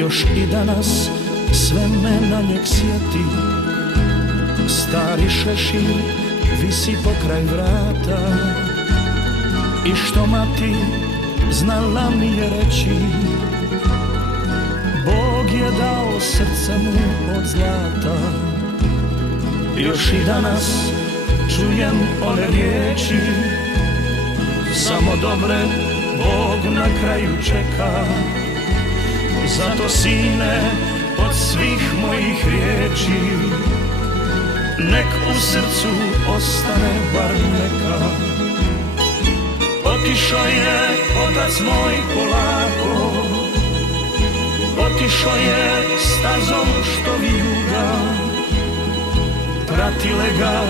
još i danas sve me na njeg sjeti. Stari šešir visi pokraj vrata i što mati znala mi je reći, Bog je dao srce mu od zlata. Još i danas čujem one riječi, samo dobre Bog na kraju čeka. Zato sine, od svih mojih riječi nek u srcu ostane bar neka. Otišao je otac moj polako, otišao je stazom što vijuga. Pratile ga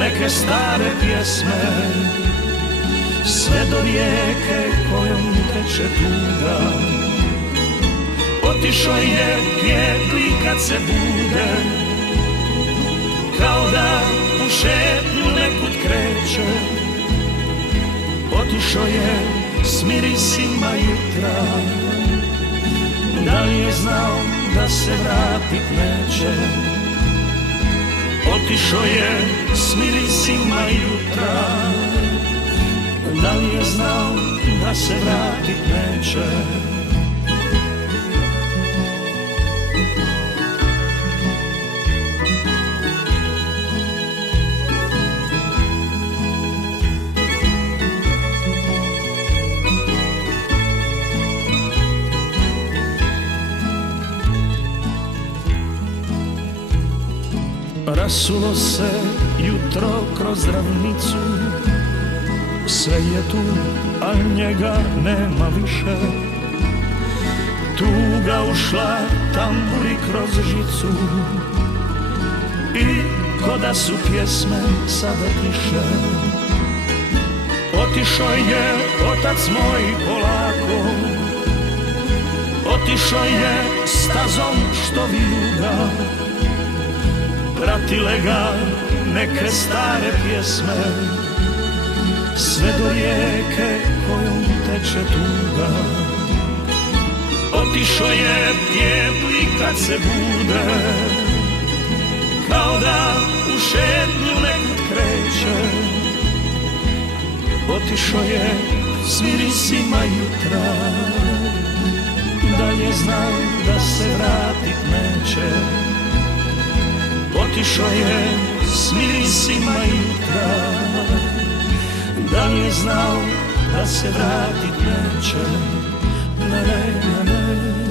neke stare pjesme, sve do rijeke kojom teče tuga. Otišao je bijegli kad se bude, kao da u šetnju nekud kreće. Otišao je s mirisima jutra, da li je znao da se vratit neće. Otišao je s mirisima jutra, da li je znao da se vratit neće. Rasulo se jutro kroz ravnicu, sve je tu, a njega nema više. Tuga ušla tamburi kroz žicu i ko da su pjesme sada tiše. Otišao je otac moj polako, otišao je stazom što vijuga. Pratile ga neke stare pjesme, sve do rijeke kojom teče tuga. Otišao je pjevli kad se bude, kao da u šetnju nekud kreće. Otišao je s mirisima jutra, da je znao da se vratit neće. Otišao je s mirisima jutra, da li je znao da se vratit neće. Ne, ne, ne, ne.